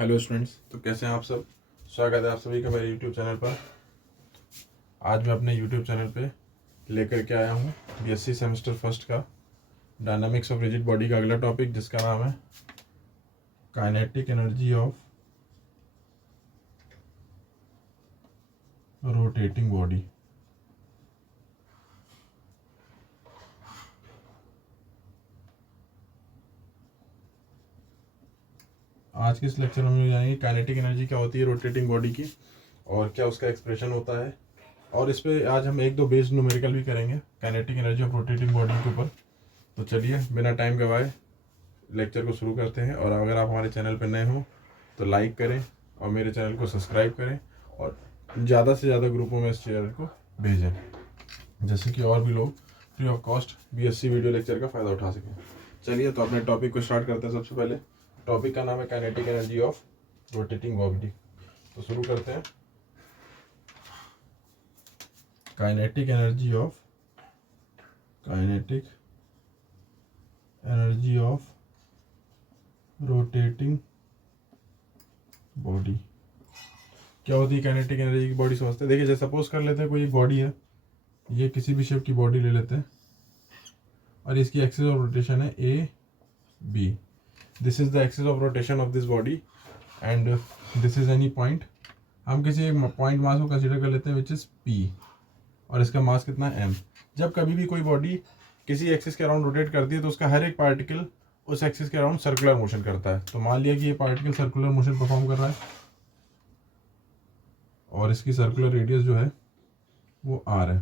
Hello students, तो कैसे हैं आप सब। स्वागत है आप सभी का मेरे यूट्यूब चैनल पर। आज मैं अपने यूट्यूब चैनल पे लेकर के आया हूँ बीएससी सेमेस्टर फर्स्ट का डायनामिक्स ऑफ रिजिड बॉडी का अगला टॉपिक, जिसका नाम है kinetic energy of rotating body. आज के इस लेक्चर में हम जानेंगे काइनेटिक एनर्जी क्या होती है रोटेटिंग बॉडी की, और क्या उसका एक्सप्रेशन होता है, और इस पे आज हम एक दो बेस्ड न्यूमेरिकल भी करेंगे kinetic energy of rotating body के ऊपर। तो चलिए बिना टाइम गवाए लेक्चर को शुरू करते हैं। और अगर आप हमारे चैनल पर नए हो तो लाइक करें और मेरे चैनल को सब्सक्राइब करें और ज़्यादा से ज़्यादा ग्रुपों में इस चैनल को भेजें, जैसे कि और भी लोग free of cost BSc video lecture का फ़ायदा उठा सकें। चलिए तो अपने टॉपिक को स्टार्ट करते हैं। सबसे पहले टॉपिक का नाम है kinetic energy of rotating body. तो शुरू करते हैं। Kinetic energy of rotating body क्या होती है। काइनेटिक एनर्जी की बॉडी समझते हैं। देखिए, जैसे सपोज कर लेते हैं कोई एक बॉडी है, ये किसी भी शेप की बॉडी ले लेते हैं और इसकी एक्सिस ऑफ रोटेशन है A B. This is the axis of rotation of this body and this is any point. हम किसी एक पॉइंट मास को कंसीडर कर लेते हैं विच इज पी, और इसका मास कितना है एम। जब कभी भी कोई बॉडी किसी एक्सिस के अराउंड रोटेट करती है तो उसका हर एक पार्टिकल उस एक्सिस के अराउंड सर्कुलर मोशन करता है। तो मान लिया कि ये पार्टिकल सर्कुलर मोशन परफॉर्म कर रहा है और इसकी सर्कुलर रेडियस जो है वो आर है।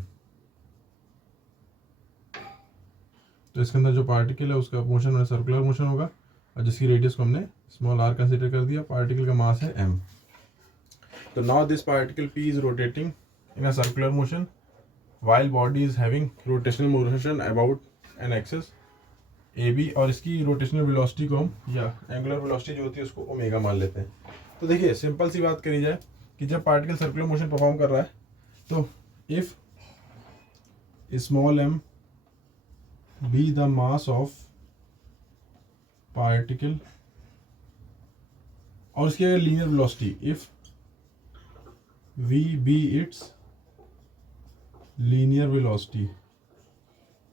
तो इसके अंदर जो पार्टिकल है उसका मोशन सर्कुलर मोशन होगा, और जिसकी रेडियस को हमने स्मॉल आर कंसीडर कर दिया। पार्टिकल का मास है एम। तो now this particle P is rotating in a circular motion while body is having rotational motion about an axis AB, और इसकी रोटेशनल वेलोसिटी को हम या एंगुलर वेलोसिटी जो होती है उसको ओमेगा मान लेते हैं। तो देखिए, सिंपल सी बात करी जाए कि जब पार्टिकल सर्कुलर मोशन परफॉर्म कर रहा है तो if small m be the mass of particle और उसकी linear velocity, if v be its linear velocity,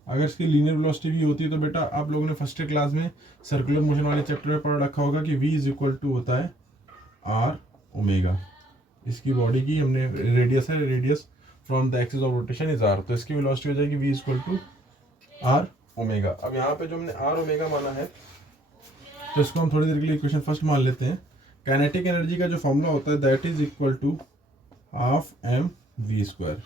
अगर इसकी लीनियर वेलोसिटी भी होती है तो बेटा आप लोगों ने फर्स्ट क्लास में सर्कुलर मोशन वाले चैप्टर में पढ़ रखा होगा कि v इज इक्वल टू होता है आर ओमेगा। इसकी बॉडी की हमने रेडियस है, radius from the axis of rotation is R, तो इसकी वेलोसिटी हो जाएगी v is equal to R omega. अब यहाँ पे जो हमने आर ओमेगा माना है तो इसको हम थोड़ी देर के लिए इक्वेशन फर्स्ट मान लेते हैं। काइनेटिक एनर्जी का जो फॉर्मूला होता है that is equal to half M V square.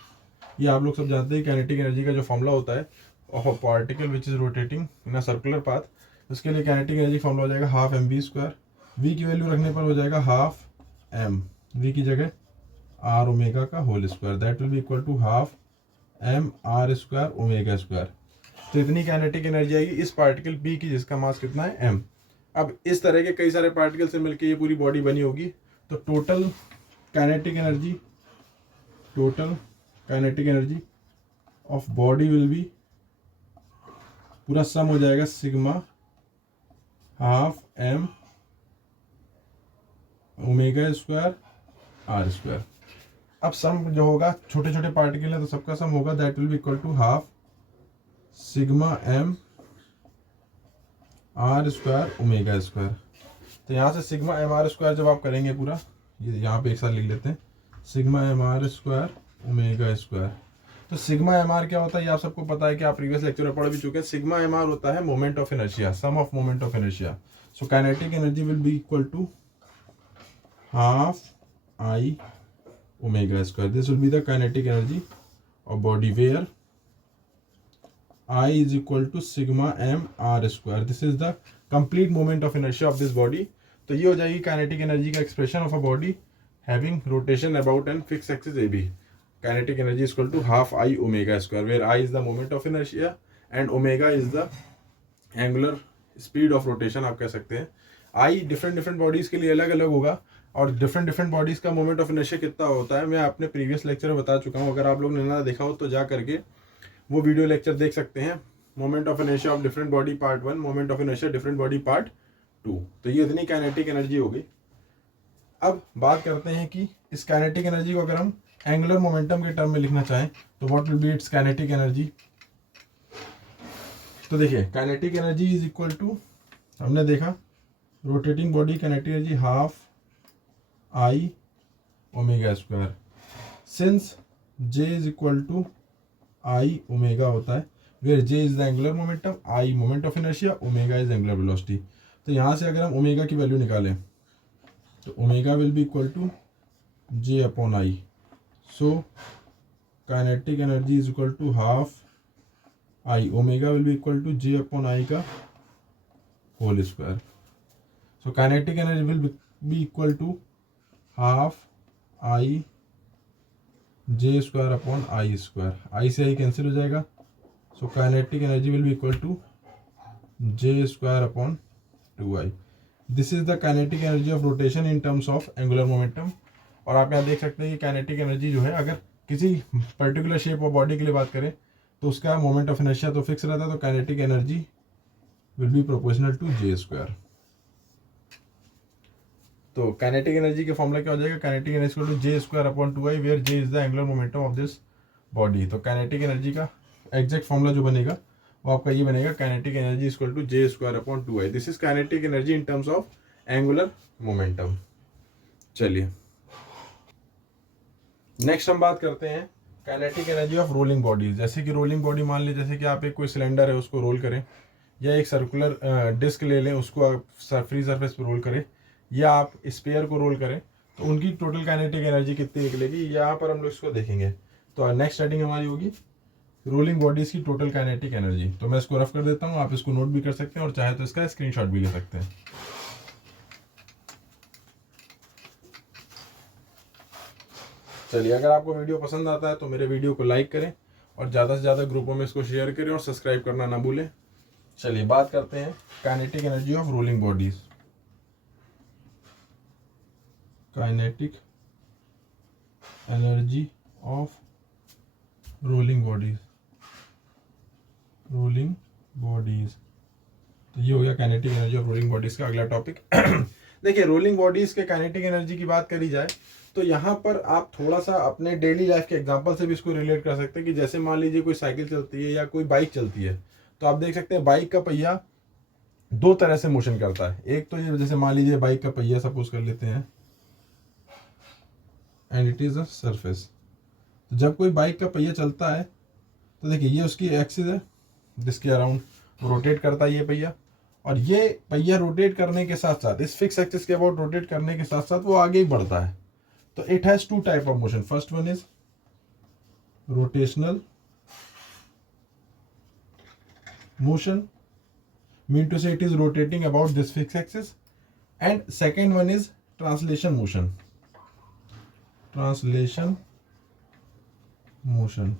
ये आप लोग सब जानते हैं काइनेटिक एनर्जी का जो फॉर्मूला होता है of a particle which is rotating in a circular path, उसके लिए काइनेटिक एनर्जी फॉर्मूला हो जाएगा half M V square. V की वैल्यू रखने पर हो जाएगा हाफ एम, वी की जगह आर ओमेगा का whole square, that will be equal to half M R square omega square. तो इतनी काइनेटिक एनर्जी आएगी इस पार्टिकल पी की जिसका मास कितना है एम। अब इस तरह के कई सारे पार्टिकल से मिलकर ये पूरी बॉडी बनी होगी, तो total kinetic energy of body will be, पूरा सम हो जाएगा sigma half M omega square R square. अब सम जो होगा, छोटे छोटे पार्टिकल है तो सबका सम होगा, that will be equal to half sigma M R square omega square. तो यहाँ से सिग्मा एम आर स्क्वायर जब आप करेंगे पूरा, ये यहाँ पे एक साथ लिख लेते हैं, sigma M R square omega square. तो सिग्मा एम आर क्या होता है ये आप सबको पता है कि आप प्रीवियस लेक्चर में पढ़ भी चुके हैं। सिग्मा एम आर होता है moment of inertia, sum of moment of inertia. So kinetic energy will be equal to half I omega square. This will be the kinetic energy of body where I is equal to sigma m r square. This is the complete moment of inertia of this body. तो ये हो जाएगी kinetic energy का expression of a body having rotation about an fix axis A B. Kinetic energy is equal to half I omega square, where I is the moment of inertia and omega is the angular speed of rotation आप कह सकते हैं। आई different bodies के लिए अलग अलग होगा, और डिफरेंट बॉडीज का मोमेंट ऑफ इनर्शिया कितना होता है मैं अपने प्रीवियस लेक्चर में बता चुका हूँ। अगर आप लोग ने ना देखा हो तो जा करके वो वीडियो लेक्चर देख सकते हैं, moment of inertia of different body part 1, moment of inertia different body part 2। तो ये इतनी काइनेटिक एनर्जी होगी। अब बात करते हैं कि इस काइनेटिक एनर्जी को अगर हम एंगुलर मोमेंटम के टर्म में लिखना चाहें तो what will be its kinetic energy. तो देखिए kinetic energy is equal to, हमने देखा rotating body kinetic energy half I omega square, since J is equal to I omega होता है, where J is the angular momentum, I moment of inertia, omega is angular velocity. तो यहाँ से अगर हम omega की वैल्यू निकालें तो omega will be equal to J upon I, so kinetic energy is equal to half I, omega will be equal to J upon I का whole square. So kinetic energy will be equal to half I J square upon I square, I से I cancel हो जाएगा, so kinetic energy will be equal to J square upon 2i। This is the kinetic energy of rotation in terms of angular momentum. और आप यहाँ देख सकते हैं कि काइनेटिक एनर्जी जो है अगर किसी पर्टिकुलर शेप ऑफ बॉडी के लिए बात करें तो उसका मोमेंट ऑफ इनर्शिया तो फिक्स रहता है, तो kinetic energy will be proportional to J square. तो काइनेटिक एनर्जी का फॉर्मूला क्या हो जाएगा, kinetic energy equal to J square upon 2i where J is the angular momentum of this body. तो काइनेटिक एनर्जी का एग्जैक्ट फॉर्मूला जो बनेगा वो आपका ये बनेगा, kinetic energy equal to J square upon 2i। This is kinetic energy in terms of angular momentum. चलिए next हम बात करते हैं kinetic energy of rolling bodies. जैसे कि रोलिंग बॉडी मान ली, जैसे कि आप एक कोई सिलेंडर है उसको रोल करें, या एक सर्कुलर डिस्क ले लें उसको आप फ्री सरफेस पर रोल करें, या आप स्पेयर को रोल करें, तो उनकी टोटल काइनेटिक एनर्जी कितनी निकलेगी यहाँ पर हम लोग इसको देखेंगे। तो नेक्स्ट हेडिंग हमारी होगी रोलिंग बॉडीज की टोटल काइनेटिक एनर्जी। तो मैं इसको रफ कर देता हूँ, आप इसको नोट भी कर सकते हैं और चाहे तो इसका स्क्रीनशॉट भी ले सकते हैं। चलिए अगर आपको वीडियो पसंद आता है तो मेरे वीडियो को लाइक करें और ज़्यादा से ज़्यादा ग्रुपों में इसको शेयर करें और सब्सक्राइब करना ना भूलें। चलिए बात करते हैं kinetic energy of rolling bodies. Kinetic energy of rolling bodies, rolling bodies. तो ये हो गया kinetic energy of rolling bodies का अगला टॉपिक। देखिए रोलिंग बॉडीज के काइनेटिक एनर्जी की बात करी जाए तो यहाँ पर आप थोड़ा सा अपने डेली लाइफ के एग्जांपल से भी इसको रिलेट कर सकते हैं कि जैसे मान लीजिए कोई साइकिल चलती है या कोई बाइक चलती है, तो आप देख सकते हैं बाइक का पहिया दो तरह से मोशन करता है। एक तो ये जैसे मान लीजिए बाइक का पहिया सपोज कर लेते हैं and it is a surface. तो जब कोई बाइक का पहिया चलता है तो देखिए ये उसकी एक्सिस है जिसके अराउंड रोटेट करता है ये पहिया, और ये पहिया रोटेट करने के साथ साथ इस फिक्स एक्सिस के अबाउट रोटेट करने के साथ साथ वो आगे ही बढ़ता है। तो it has two type of motion, first one is rotational motion, mean to say it is rotating about this fix axis, and second one is translation motion, translation motion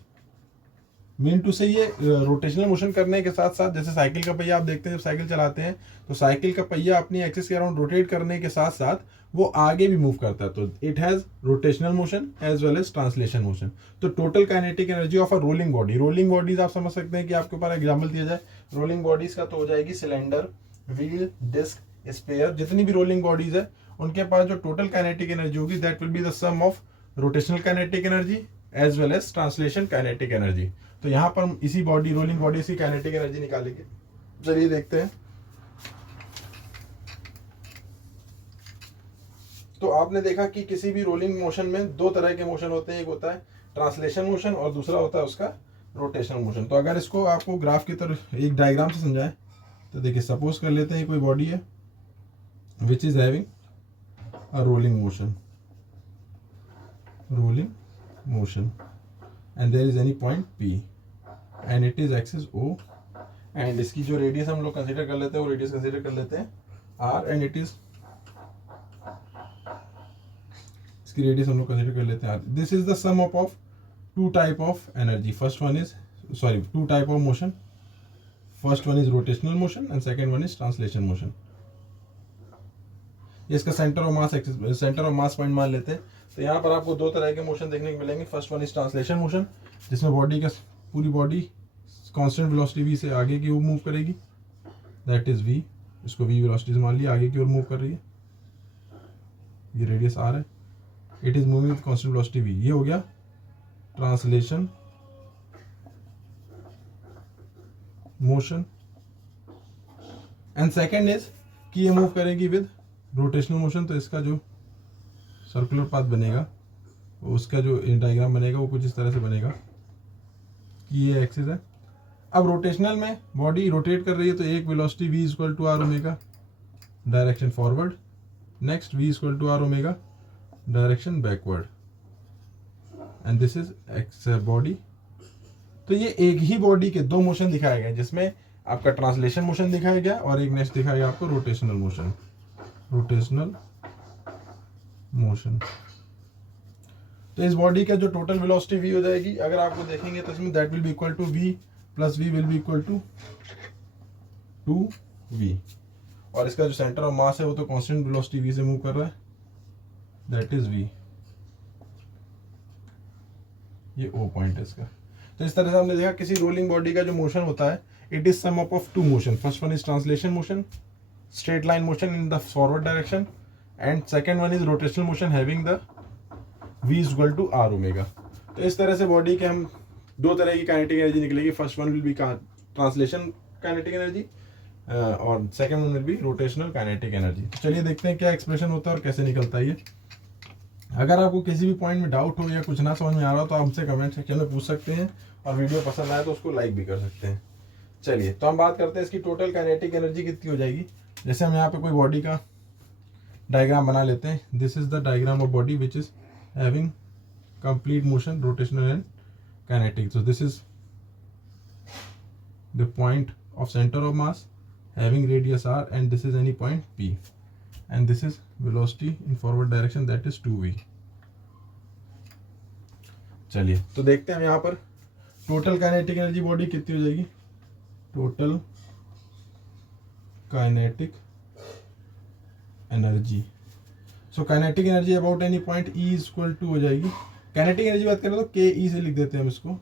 mean to say ये rotational motion करने के साथ साथ, जैसे cycle का पहिया आप देखते हैं जब साइकिल चलाते हैं तो साइकिल का पहिया अपनी एक्सिस के अराउंड रोटेट करने के साथ साथ वो आगे भी मूव करता है। तो it has rotational motion as well as translation motion. तो total kinetic energy of a rolling body, rolling bodies आप समझ सकते हैं कि आपके ऊपर एग्जाम्पल दिया जाए रोलिंग बॉडीज का तो हो जाएगी सिलेंडर, व्हील, डिस्क, स्पेयर, जितनी भी रोलिंग बॉडीज है उनके पास जो टोटल काइनेटिक एनर्जी होगी that will be the sum of rotational kinetic energy as well as translation kinetic energy. तो यहाँ पर हम इसी बॉडी रोलिंग बॉडी की काइनेटिक एनर्जी निकालेंगे। चलिए देखते हैं। तो आपने देखा कि किसी भी रोलिंग मोशन में दो तरह के मोशन होते हैं, एक होता है ट्रांसलेशन मोशन और दूसरा होता है उसका रोटेशनल मोशन। तो अगर इसको आपको ग्राफ की तरह एक डायग्राम से समझाएं तो देखिए सपोज कर लेते हैं कोई बॉडी है which is having a rolling motion, rolling motion, and there is any point P and it is axis O and इसकी जो रेडियस हम लोग कंसीडर कर लेते हैं वो रेडियस कंसीडर कर लेते हैं R and it is, इसकी रेडियस हम लोग कंसीडर कर लेते हैं R। This is the sum of two type of energy, first one is two type of motion, first one is rotational motion and second one is translation motion। इसका centre of mass axis, centre of mass point मान लेते हैं। तो यहाँ पर आपको दो तरह के मोशन देखने को मिलेंगे। First one is translation motion जिसमें बॉडी का पूरी बॉडी कांस्टेंट वेलोसिटी v से आगे की ओर मूव करेगी, दैट इज v, इसको v वेलोसिटी से मान लिया, आगे की ओर मूव कर रही है। ये रेडियस आर है, it is moving with constant velocity v। ये हो गया translation motion. And second is कि ये मूव करेगी विद रोटेशनल मोशन, तो इसका जो सर्कुलर पाथ बनेगा, उसका जो डायग्राम बनेगा वो कुछ इस तरह से बनेगा कि ये एक्सिस है। अब रोटेशनल में बॉडी रोटेट कर रही है, तो एक velocity v equal to R omega direction forward, next v equal to R omega direction backward, and this is X body. तो ये एक ही बॉडी के दो मोशन दिखाए गए, जिसमें आपका ट्रांसलेशन मोशन दिखाया गया और एक नेक्स्ट दिखाया गया आपको रोटेशनल मोशन, रोटेशनल मोशन। तो इस बॉडी का जो टोटल वेलोसिटी v हो जाएगी, अगर आपको देखेंगे तो इसमें that will be equal to v plus v will be equal to 2v, और इसका जो सेंटर ऑफ मास है वो तो कांस्टेंट वेलोसिटी v से मूव कर रहा है, दैट इज v। ये ओ पॉइंट है इसका। तो इस तरह से हमने देखा किसी रोलिंग बॉडी का जो मोशन होता है, it is sum up of two motion. First one is translation motion, straight line motion in the forward direction, and second one is rotational motion having the v is equal to R omega. तो इस तरह से body के हम दो तरह की kinetic energy निकलेगी। First one will be translation kinetic energy और second one will be rotational kinetic energy. तो चलिए देखते हैं क्या एक्सप्रेशन होता है और कैसे निकलता है ये। अगर आपको किसी भी पॉइंट में डाउट हो या कुछ ना समझ में आ रहा हो तो हमसे कमेंट सेक्शन में पूछ सकते हैं, और वीडियो पसंद आए तो उसको लाइक भी कर सकते हैं। चलिए तो हम बात करते हैं इसकी टोटल काइनेटिक एनर्जी कितनी हो जाएगी। जैसे हम यहाँ पे कोई बॉडी का डायग्राम बना लेते हैं, this is the diagram of body which is having complete motion, rotational and kinetic. So this is the point of center of mass having radius r, and this is any point p, and this is velocity in forward direction, that is 2v। चलिए तो देखते हैं हम यहाँ पर total kinetic energy body कितनी हो जाएगी। Total kinetic energy, so kinetic energy about any point E is equal to हो जाएगी। काइनेटिक एनर्जी बात करें तो के ई से लिख देते हैं हम इसको,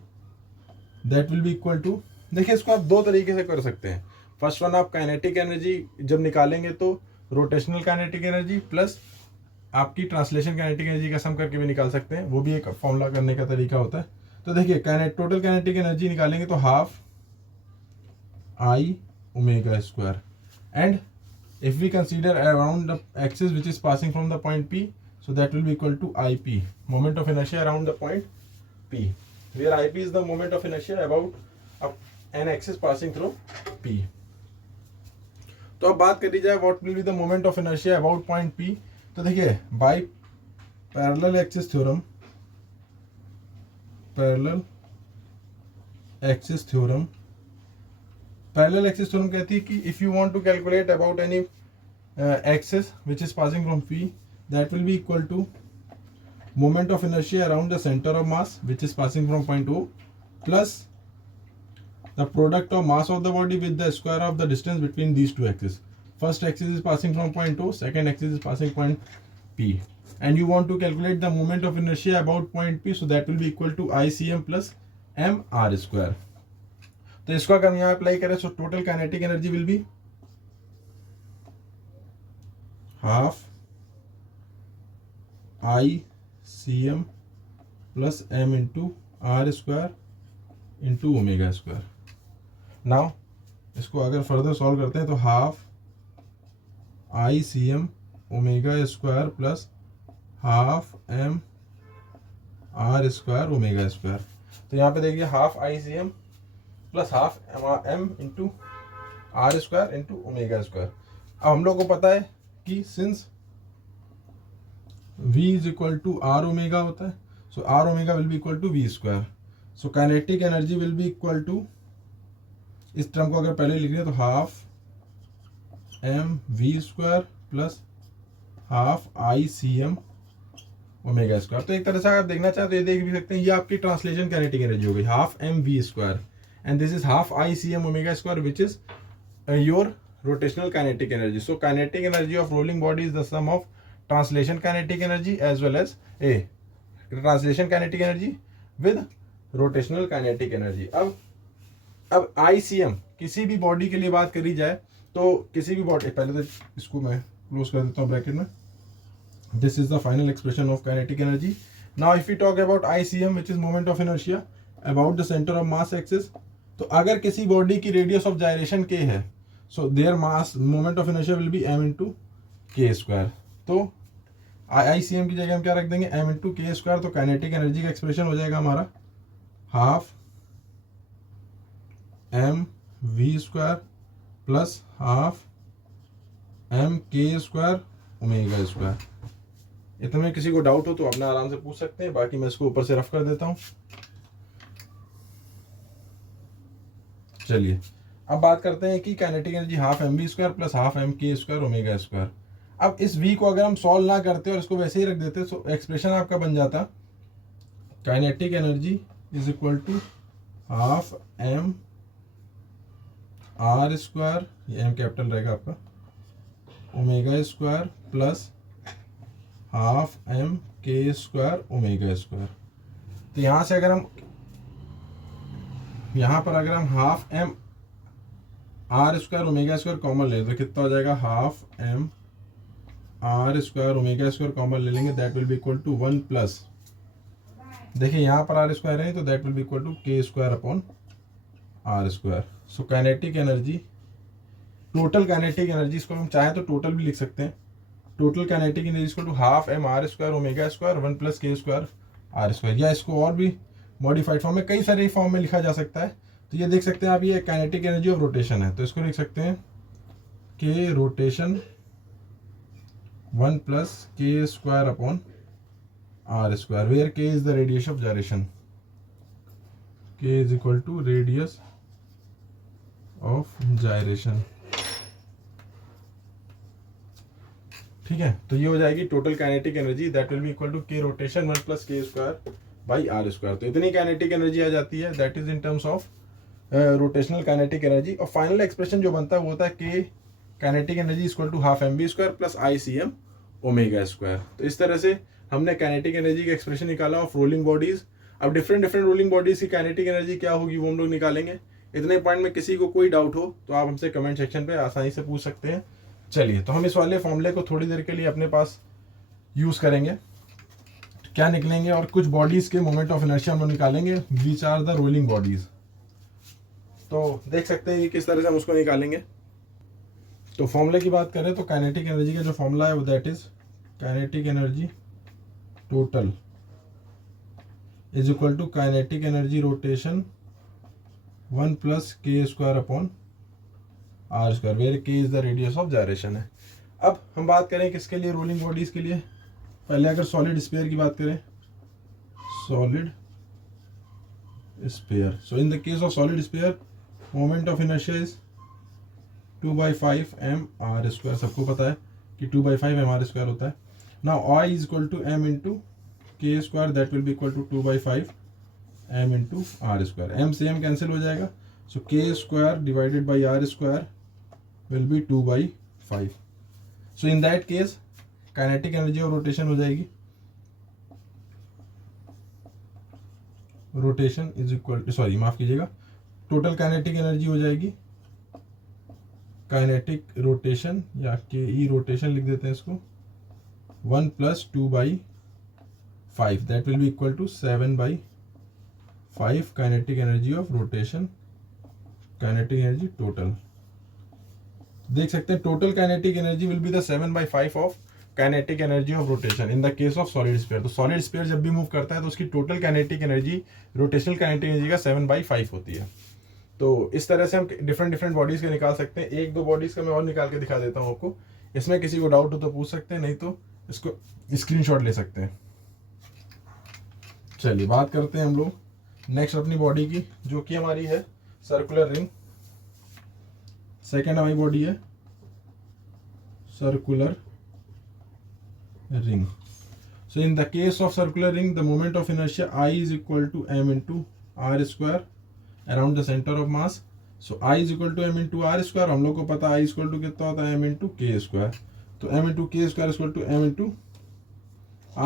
that will be equal to, देखिए इसको आप दो तरीके से कर सकते हैं। फर्स्ट वन, आप काइनेटिक एनर्जी जब निकालेंगे तो रोटेशनल काइनेटिक एनर्जी प्लस आपकी ट्रांसलेशन काइनेटिक एनर्जी का सम करके भी निकाल सकते हैं, वो भी एक फॉर्मूला करने का तरीका होता है। तो देखिए टोटल काइनेटिक एनर्जी निकालेंगे तो half I omega square, and if we consider around the axis which is passing from the point P, so that will be equal to IP, moment of inertia around the point P, where IP is the moment of inertia about an axis passing through P। तो अब बात करी जाए what will be the moment of inertia about point P, तो देखिए by parallel axis theorem parallel axis theorem कहती है कि if you want to calculate about any axis which is passing from P, that will be equal to moment of inertia around the centre of mass which is passing from point O plus the product of mass of the body with the square of the distance between these two axis. First axis is passing from point O, second axis is passing point P, and you want to calculate the moment of inertia about point P, so that will be equal to ICM plus mr square। तो इसको अगर हम यहाँ apply करें तो total kinetic energy will be half ICM plus m into R square into omega square. Now इसको अगर further solve करते हैं तो half ICM omega square plus half m R square omega square. तो यहाँ पे देखिए half ICM plus half m into R square into omega square. अब हम लोग को पता है कि since v is equal to R omega होता है, सो are omega will be equal to v square, so kinetic energy will be equal to, इस टर्म को अगर पहले लिख रहे तो half mv square plus half ICM omega square. तो एक तरह से अगर देखना चाहे तो ये देख भी सकते हैं, ये आपकी ट्रांसलेशन काइनेटिक एनर्जी हो गई half mv square, and this is half ICM omega square, which is your rotational kinetic energy। So kinetic energy of rolling body is the sum of translation kinetic energy as well as a translation kinetic energy with rotational kinetic energy। अब ICM किसी भी body के लिए बात करी जाए तो किसी भी बॉडी, पहले तो इसको मैं क्लोज कर देता हूँ ब्रैकेट में, This is the final expression of kinetic energy. Now if we talk about ICM, which is moment of inertia about the center of mass axis, तो अगर किसी बॉडी की रेडियस ऑफ जायरेशन k है, so their mass moment of inertia will be m into K square. तो ICM की जगह हम क्या रख देंगे, m इंटू के स्क्वायर. तो काइनेटिक एनर्जी का एक्सप्रेशन हो जाएगा हमारा half m v square plus half m k square omega square. इतने में किसी को डाउट हो तो अपना आराम से पूछ सकते हैं, बाकी मैं इसको ऊपर से रफ कर देता हूँ. चलिए अब बात करते हैं कि kinetic energy half M V square plus half M K square omega square. अब इस v को अगर हम सॉल्व ना करते और इसको वैसे ही रख देते तो एक्सप्रेशन आपका बन जाता kinetic energy is equal to half M R square, ये एम कैपिटल रहेगा आपका, omega square plus half M K square omega square. तो यहाँ से अगर हम यहाँ पर अगर हम half M R square omega square common ले तो कितना हो जाएगा, half M R square omega square common ले लेंगे, that will be equal to 1 plus, देखिए यहाँ पर आर स्क्वायर है तो that will be equal to K square upon R square. So kinetic energy, total kinetic energy, इसको हम चाहें तो टोटल भी लिख सकते हैं. Total kinetic energy equal to half M R square omega square 1 plus K square R square. या इसको और भी मॉडिफाइड फॉर्म में, कई सारे फॉर्म में लिखा जा सकता है. तो ये देख सकते हैं आप, ये काइनेटिक एनर्जी ऑफ रोटेशन है, तो इसको लिख सकते हैं K rotation 1 plus K square upon R square, where K is the radius of gyration, K is equal to radius of gyration. ठीक है, तो ये हो जाएगी total kinetic energy, that will be equal to K rotation 1 plus K square by R square. तो इतनी kinetic energy आ जाती है, that is in terms of rotational kinetic energy. और फाइनल एक्सप्रेशन जो बनता है वो होता है के kinetic energy equal to half M B square plus ICM omega square. तो इस तरह से हमने काइनेटिक एनर्जी का एक्सप्रेशन निकाला ऑफ रोलिंग बॉडीज. अब डिफरेंट रोलिंग बॉडीज की काइनेटिक एनर्जी क्या होगी वो हम लोग निकालेंगे. इतने पॉइंट में किसी को कोई डाउट हो तो आप हमसे कमेंट सेक्शन पे आसानी से पूछ सकते हैं. चलिए, तो हम इस वाले फॉर्मूले को थोड़ी देर के लिए अपने पास यूज़ करेंगे. क्या निकलेंगे, और कुछ बॉडीज़ के मोमेंट ऑफ इनर्शिया हम लोग निकालेंगे, which are the rolling bodies. तो देख सकते हैं कि किस तरह से हम उसको निकालेंगे. तो फॉर्मूले की बात करें तो काइनेटिक एनर्जी का जो फॉर्मूला है वो that is kinetic energy total is equal to kinetic energy rotation 1 plus K square upon R square, where K is the radius of gyration है. अब हम बात करें किसके लिए, रोलिंग बॉडीज के लिए. पहले अगर सॉलिड स्फीयर की बात करें, solid sphere, so in the case of solid sphere moment of inertia is 2/5 M R square. सबको पता है कि 2/5 एम आर स्क्वायर होता है. Now I is equal to M into K square, that will be equal to 2/5 M into R square. M से M cancel हो जाएगा, so K square divided by R square will be 2/5. So in that case kinetic energy और rotation हो जाएगी, rotation is equal, sorry माफ कीजिएगा, total kinetic energy हो जाएगी काइनेटिक रोटेशन, या के ई रोटेशन लिख देते हैं इसको, 1 plus 2/5, that will be equal to 7/5 kinetic energy of rotation, kinetic energy total. देख सकते हैं total kinetic energy will be the 7/5 of kinetic energy of rotation in the case of solid sphere. तो solid sphere जब भी move करता है तो उसकी total kinetic energy rotational kinetic energy का 7/5 होती है. तो इस तरह से हम डिफरेंट बॉडीज के निकाल सकते हैं. एक दो बॉडीज का मैं और निकाल के दिखा देता हूँ आपको. इसमें किसी को डाउट हो तो पूछ सकते हैं, नहीं तो इसको स्क्रीनशॉट ले सकते हैं. चलिए बात करते हैं हम लोग नेक्स्ट अपनी बॉडी की, जो कि हमारी है सर्कुलर रिंग. सेकेंड हमारी बॉडी है circular ring. So in the case of circular ring, the moment of inertia I is equal to m into r square around the center of mass. So I is equal to m into r square. हम लोग को पता I is equal to कितना होता है, m into k square. तो m into k square is equal to m into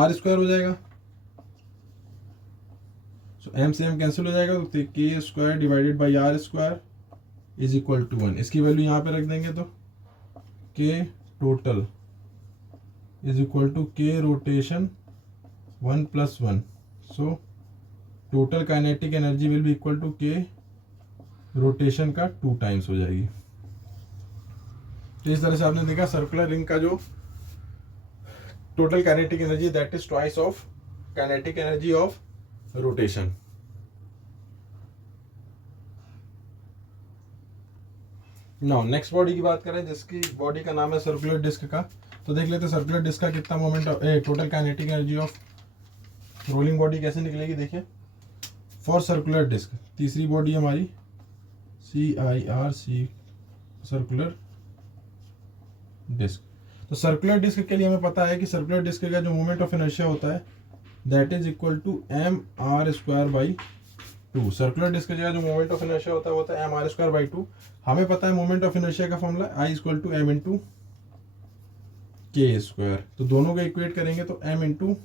r square हो जाएगा. So m से m कैंसिल हो जाएगा, तो k square divided by r square is equal to 1. इसकी वैल्यू यहाँ पे रख देंगे तो k total is equal to K rotation 1 + 1. So total kinetic energy will be equal to K rotation का 2 टाइम्स हो जाएगी. तो इस तरह से आपने देखा सर्कुलर रिंग का जो total kinetic energy that is twice of kinetic energy of rotation. Now next body की बात करें जिसकी बॉडी का नाम है सर्कुलर डिस्क का. तो देख लेते हैं सर्कुलर डिस्क का कितना moment total kinetic energy of rolling body कैसे निकलेगी. देखिए फॉर सर्कुलर डिस्क तीसरी बॉडी हमारी CIRC सर्कुलर डिस्क. तो सर्कुलर डिस्क के लिए हमें पता है कि सर्कुलर डिस्क का जो मोमेंट ऑफ इनर्शिया होता है that is equal to mr²/2. Circular disc का जो मोमेंट ऑफ इनर्शिया होता है वो होता है mr²/2. हमें पता है मोमेंट ऑफ इनर्शिया का फॉर्मूला I = m × k². तो दोनों को इक्वेट करेंगे तो m ×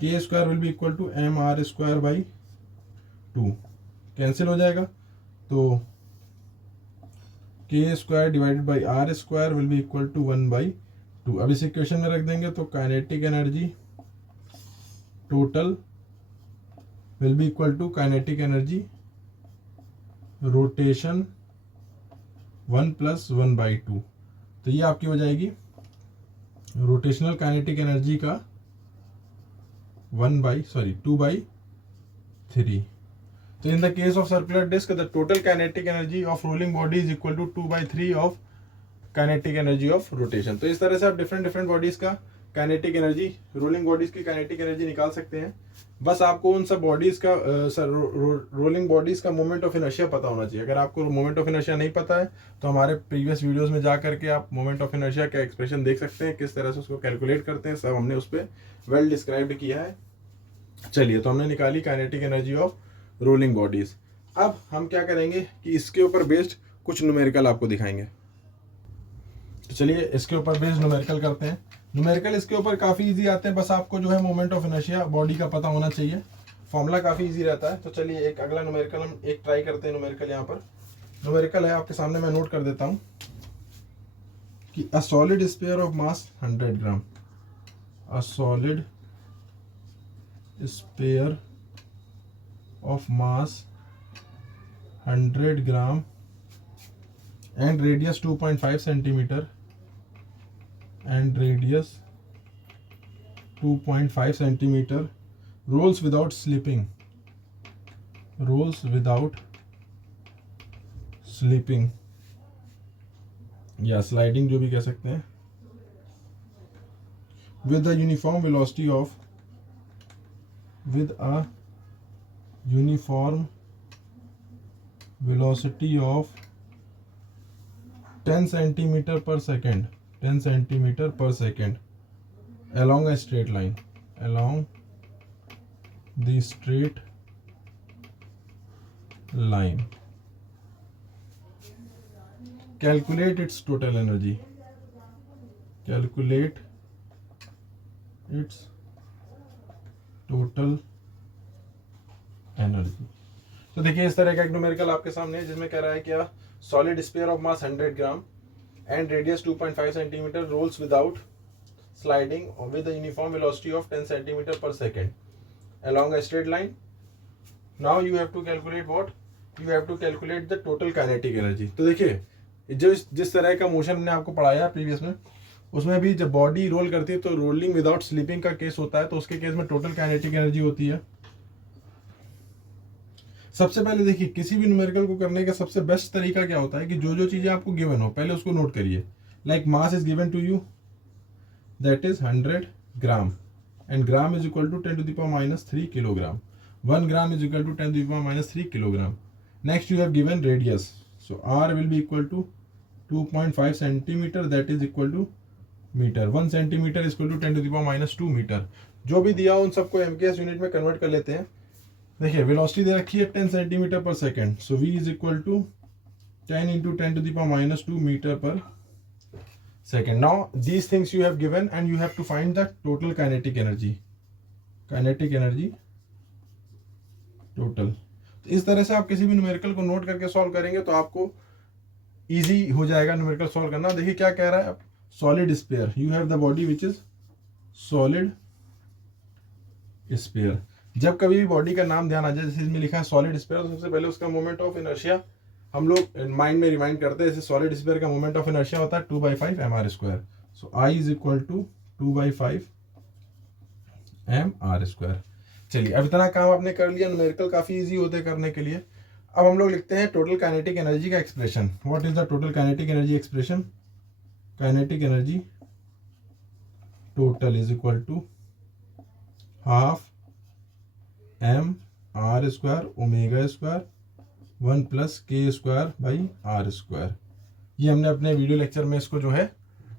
k² will be equal to mr²/2. Cancel हो जाएगा तो k² divided by r² will be equal to 1/2. अब इस इक्वेशन में रख देंगे तो kinetic energy total will be equal to kinetic energy rotation 1 + 1/2. तो ये आपकी हो जाएगी रोटेशनल काइनेटिक एनर्जी का 2/3. तो in the case of circular disc the total kinetic energy of rolling body is equal to 2/3 of kinetic energy of rotation. तो इस तरह से आप डिफरेंट बॉडीज का काइनेटिक एनर्जी रोलिंग बॉडीज की काइनेटिक एनर्जी निकाल सकते हैं. बस आपको उन सब बॉडीज का रोलिंग बॉडीज का मोमेंट ऑफ इनर्शिया पता होना चाहिए. अगर आपको मोमेंट ऑफ इनर्शिया नहीं पता है तो हमारे प्रीवियस वीडियोस में जा करके आप मोमेंट ऑफ इनर्शिया का एक्सप्रेशन देख सकते हैं, किस तरह से उसको कैलकुलेट करते हैं, सब हमने उस पर वेल डिस्क्राइब्ड किया है. चलिए तो हमने निकाली kinetic energy of rolling bodies. अब हम क्या करेंगे कि इसके ऊपर बेस्ड कुछ न्यूमेरिकल आपको दिखाएंगे. तो चलिए इसके ऊपर बेस्ड न्यूमेरिकल करते हैं. न्यूमेरिकल इसके ऊपर काफ़ी इजी आते हैं, बस आपको जो है मोमेंट ऑफ इनर्शिया बॉडी का पता होना चाहिए. फॉर्मूला काफ़ी इजी रहता है. तो चलिए एक अगला न्यूमेरिकल हम एक ट्राई करते हैं. न्यूमेरिकल यहाँ पर न्यूमेरिकल है आपके सामने, मैं नोट कर देता हूँ कि a solid sphere of mass 100 gram. A solid sphere of mass 100 gram and radius 2.5 centimeter and radius 2.5 centimeter rolls without slipping या sliding जो भी कह सकते हैं with a uniform velocity of 10 centimeter per second along a straight line, along the straight line. Calculate its total energy. तो देखिए इस तरह का एक न्यूमेरिकल आपके सामने है जिसमें कह रहा है क्या solid sphere of mass 100 gram and radius 2.5 centimetre rolls without sliding with a uniform velocity of 10 centimetre per second along a straight line. Now you have to calculate what? You have to calculate the total kinetic energy. तो देखिए जो जिस तरह का motion हमने आपको पढ़ाया previous में, उसमें भी जब बॉडी रोल करती है तो रोलिंग विदाउट स्लीपिंग का केस होता है, तो उसके केस में टोटल काइनेटिक एनर्जी होती है. सबसे पहले देखिए किसी भी न्यूमेरिकल को करने का सबसे बेस्ट तरीका क्या होता है कि जो चीज़ें आपको गिवन हो पहले उसको नोट करिए. Like mass is given to you that is 100 gram and gram is equal to 10 to the power minus 3 kilogram. 1 gram is equal to 10 to the power minus 3 kilogram. Next you have given radius. So R will be equal to 2.5 centimeter, that is equal to meter. 1 centimeter is equal to 10 to the power minus 2 meter. जो भी दिया उन सबको MKS unit में convert कर लेते हैं. देखिए वेलोसिटी दे रखी है 10 centimetre per second. So V is equal to 10 into 10 to the power minus 2 meter per second. Now these things you have given and you have to find the total kinetic energy total. तो इस तरह से आप किसी भी numerical को note करके solve करेंगे तो आपको इजी हो जाएगा न्यूमेरिकल सॉल्व करना. देखिए क्या कह रहा है, solid sphere, you have the body which is solid sphere. जब कभी भी बॉडी का नाम ध्यान आ जाए, जैसे इसमें लिखा है सॉलिड स्पेयर, तो सबसे पहले उसका मोमेंट ऑफ इनर्शिया हम लोग माइंड में रिमाइंड करते हैं। जैसे सॉलिड स्पेयर का मोमेंट ऑफ इनर्शिया होता है 2/5 mr²। So I is equal to 2/5 mr²। चलिए, अब इतना काम आपने कर लिया, न्यूमेरिकल काफी इजी होते हैं करने के लिए। अब हम लोग लिखते हैं टोटल काइनेटिक एनर्जी का expression. What is the total kinetic energy expression? Kinetic energy total is equal to half mr² omega 1 + k² ये हमने अपने वीडियो लेक्चर में इसको जो है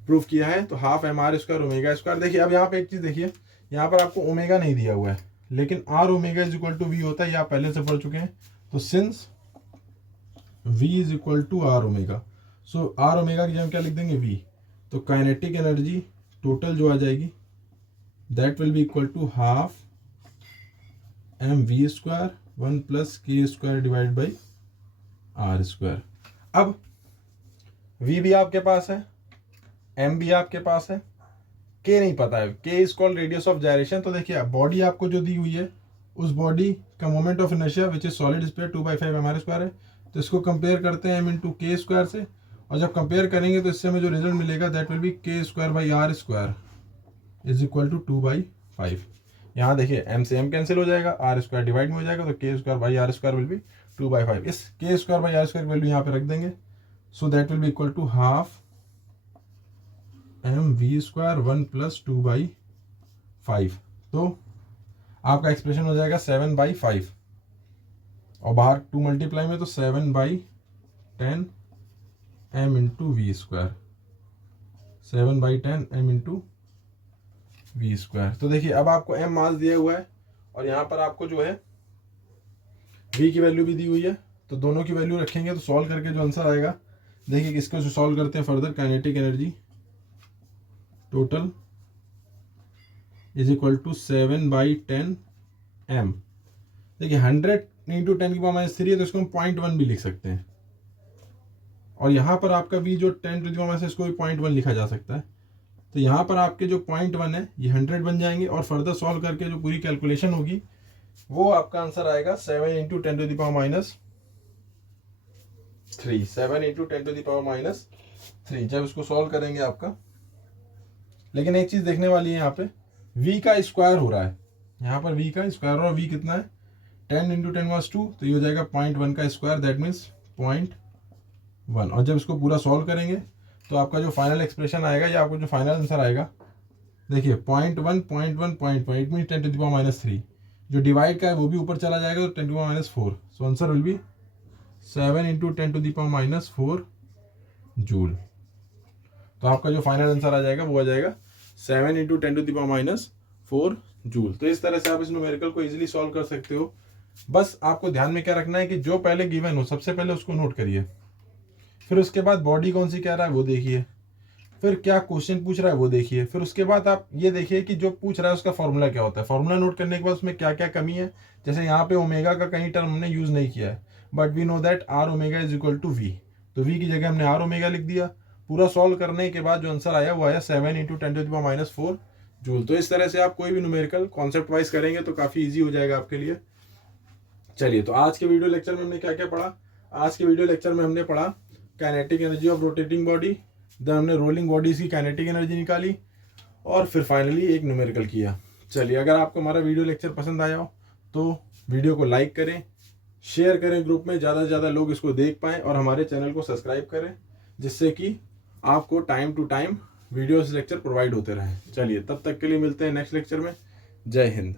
प्रूफ किया है। तो हाफ mr² ओमेगा²। देखिए, अब यहाँ पे एक चीज देखिए, यहाँ पर आपको ओमेगा नहीं दिया हुआ है, लेकिन r omega is equal to v होता है, ये आप पहले से पढ़ चुके हैं। तो since v is equal to r omega, so r omega की जगह क्या लिख देंगे? v। तो काइनेटिक एनर्जी टोटल जो आ जाएगी that will be equal to half mv² 1 + k² divide by r²। अब v भी आपके पास है, m भी आपके पास है, k नहीं पता है, k is called radius of gyration. तो देखिए, बॉडी आपको जो दी हुई है, उस बॉडी का moment of inertia which is solid sphere 2/5 mr² है। तो इसको कंपेयर करते हैं m इंटू k² से, और जब कंपेयर करेंगे तो इससे हमें जो रिजल्ट मिलेगा that will be k² is equal to 2/5। यहाँ देखिए, m से m कैंसिल हो जाएगा, r² डिवाइड में हो जाएगा, तो k² विल बी 2/5। इस k² की वैल्यू यहाँ पे रख देंगे। So that will be equal to half mv² 1 + 2/5। तो आपका एक्सप्रेशन हो जाएगा 7/5, और बाहर 2 मल्टीप्लाई में, तो 7/10 m into v square, 7/10 m into v²। तो देखिए, अब आपको m मास दिया हुआ है, और यहाँ पर आपको जो है v की वैल्यू भी दी हुई है। तो दोनों की वैल्यू रखेंगे तो सॉल्व करके जो आंसर आएगा, देखिए इसको जो सॉल्व करते हैं further, kinetic energy total is equal to 7/10 m। देखिए, 100 इंटू 10⁻³ है, तो इसको हम 0.1 भी लिख सकते हैं, और यहाँ पर आपका v जो 10⁻⁻, इसको भी 0.1 लिखा जा सकता है। तो यहाँ पर आपके जो 0.1 है ये 100 बन जाएंगे, और फर्दर सॉल्व करके जो पूरी कैलकुलेशन होगी वो आपका आंसर आएगा 7 इंटू 10⁻3। 7 इंटू 10⁻3 जब इसको सॉल्व करेंगे आपका। लेकिन एक चीज देखने वाली है, यहाँ पे v का स्क्वायर हो रहा है, यहाँ पर v का स्क्वायर हो रहा है। v कितना है? 10 इंटू 10⁻², तो ये हो जाएगा 0.1 का स्क्वायर, दैट मीन्स 0.1। और जब इसको पूरा सॉल्व करेंगे तो आपका जो फाइनल एक्सप्रेशन आएगा, या आपको जो फाइनल आंसर आएगा, देखिए 0.1 0.1 0.1, इट मीन 10⁻3। जो डिवाइड का है वो भी ऊपर चला जाएगा, तो 10⁻4। So answer will be 7 into 10⁻4 joule. तो आपका जो फाइनल आंसर आ जाएगा वो आ जाएगा 7 इंटू 10⁻4 जूल। तो इस तरह से आप इस न्यूमेरिकल को इजीली सॉल्व कर सकते हो। बस आपको ध्यान में क्या रखना है कि जो पहले गिवन हो, सबसे पहले उसको नोट करिए, फिर उसके बाद बॉडी कौन सी कह रहा है वो देखिए, फिर क्या क्वेश्चन पूछ रहा है वो देखिए, फिर उसके बाद आप ये देखिए कि जो पूछ रहा है उसका फॉर्मूला क्या होता है। फॉर्मूला नोट करने के बाद उसमें क्या क्या कमी है, जैसे यहाँ पे ओमेगा का कहीं टर्म हमने यूज नहीं किया है, but we know that r omega is equal to v. तो वी की जगह हमने आर ओमेगा लिख दिया। पूरा सॉल्व करने के बाद जो आंसर आया वो आया 7 इंटू 10⁻4 जूल। तो इस तरह से आप कोई भी न्यूमेरिकल कॉन्सेप्ट वाइज करेंगे तो काफ़ी ईजी हो जाएगा आपके लिए। चलिए, तो आज के वीडियो लेक्चर में हमने क्या क्या पढ़ा? आज के वीडियो लेक्चर में हमने पढ़ा kinetic energy of rotating body, then हमने रोलिंग बॉडीज की काइनेटिक एनर्जी निकाली, और फिर फाइनली एक न्यूमेरिकल किया। चलिए, अगर आपको हमारा वीडियो लेक्चर पसंद आया हो तो वीडियो को लाइक करें, शेयर करें ग्रुप में, ज़्यादा से ज़्यादा लोग इसको देख पाएँ, और हमारे चैनल को सब्सक्राइब करें, जिससे कि आपको time to time videos lecture provide होते रहें। चलिए, तब तक के लिए मिलते हैं नेक्स्ट लेक्चर में। जय हिंद।